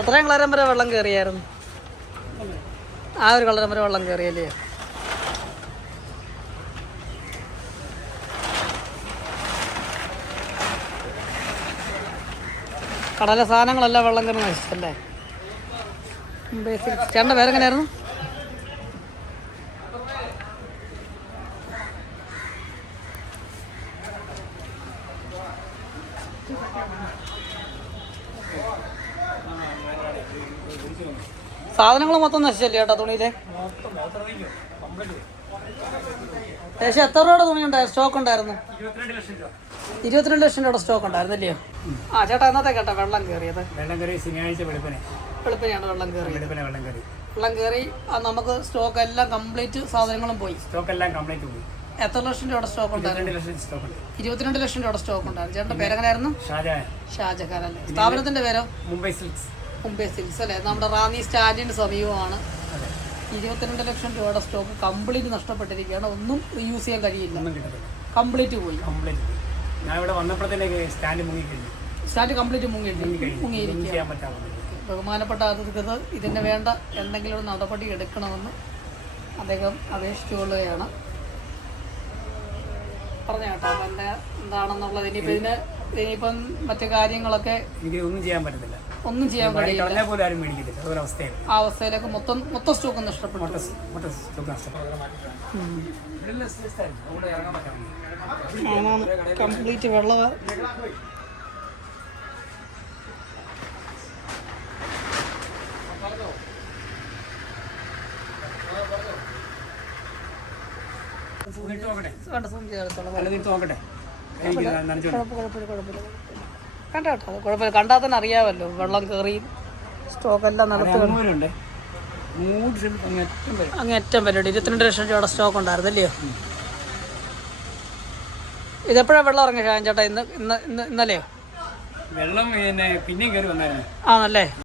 എത്രയും കളരം വരെ വെള്ളം കയറിയായിരുന്നു? ആ ഒരു കളരം വരെ വെള്ളം കയറിയല്ലേ? കടല സാധനങ്ങളെല്ലാം വെള്ളം കയറി നശിച്ചല്ലേ? ചേട്ടൻ്റെ പേരെങ്ങനെയായിരുന്നു? സാധനങ്ങൾ മൊത്തം നശിച്ചല്ലേ ചേട്ടാ തുണിയിലെ? ഏകദേശം എത്ര രൂപയുടെ തുണി ഉണ്ടായിരുന്നു? സ്റ്റോക്ക് ഉണ്ടായിരുന്നു? 22 ലക്ഷം രൂപയുടെ സ്റ്റോക്ക് ഉണ്ടായിരുന്നല്ലയോ? ആ ചേട്ടാ എന്നത്തെ കേട്ടോ വെള്ളം കയറിയത്? വെള്ളം കയറി ശനിയാഴ്ച വെളുപ്പിനെയാണ് വെള്ളം കയറി. നമുക്ക് സ്റ്റോക്ക് എല്ലാം കംപ്ലീറ്റ് സാധനങ്ങളും പോയി. എത്ര ലക്ഷം രൂപയുടെ സ്റ്റോക്ക് ഉണ്ടായിരുന്നു? 22 ലക്ഷം രൂപയുടെ സ്റ്റോക്ക് ഉണ്ടായിരുന്നു. ചേട്ടൻ്റെ പേരെങ്ങനെയായിരുന്നു? ഷാജഹാൻ അല്ലേ? സ്ഥാപനത്തിന്റെ പേരോ? മുംബൈ സിൽക്സ് അല്ലേ? നമ്മുടെ റാന്നി സ്റ്റാൻഡിന് സമീപമാണ്. 22 ലക്ഷം രൂപയുടെ സ്റ്റോക്ക് കംപ്ലീറ്റ് നഷ്ടപ്പെട്ടിരിക്കുകയാണ്. ഒന്നും റീയൂസ് ചെയ്യാൻ കഴിയില്ല, കംപ്ലീറ്റ് പോയി. സ്റ്റാൻഡ് കംപ്ലീറ്റ് മുങ്ങിയിരിക്കുക. ബഹുമാനപ്പെട്ട അധികൃതർ ഇതിന് വേണ്ട എന്തെങ്കിലും ഒരു നടപടി എടുക്കണമെന്ന് അദ്ദേഹം അപേക്ഷിച്ചുകൊള്ളുകയാണ്. പറഞ്ഞ കേട്ടോ തന്നെ എന്താണെന്നുള്ളത്. ഇനിയിപ്പം മറ്റു കാര്യങ്ങളൊക്കെ ഒന്നും ചെയ്യാൻ കഴിയില്ല. ആ അവസ്ഥയിലേക്ക് മൊത്തം സ്റ്റോക്ക് നഷ്ടപ്പെട്ടു. കംപ്ലീറ്റ് വെള്ളം കുഴപ്പമില്ല. കണ്ടാൽ തന്നെ അറിയാമല്ലോ വെള്ളം കയറി സ്റ്റോക്ക് എല്ലാം നടത്തുന്നുണ്ട്. അങ്ങേറ്റം വരെ 22 ലക്ഷം രൂപയുടെ സ്റ്റോക്ക് ഉണ്ടായിരുന്നല്ലയോ? ഇതെപ്പോഴാണ് വെള്ളം ഇറങ്ങിയ ഷാൻ ചേട്ടാ? ഇന്നലെയോ? വെള്ളം പിന്നെയും കയറി വന്നായിരുന്നു. ആണല്ലേ?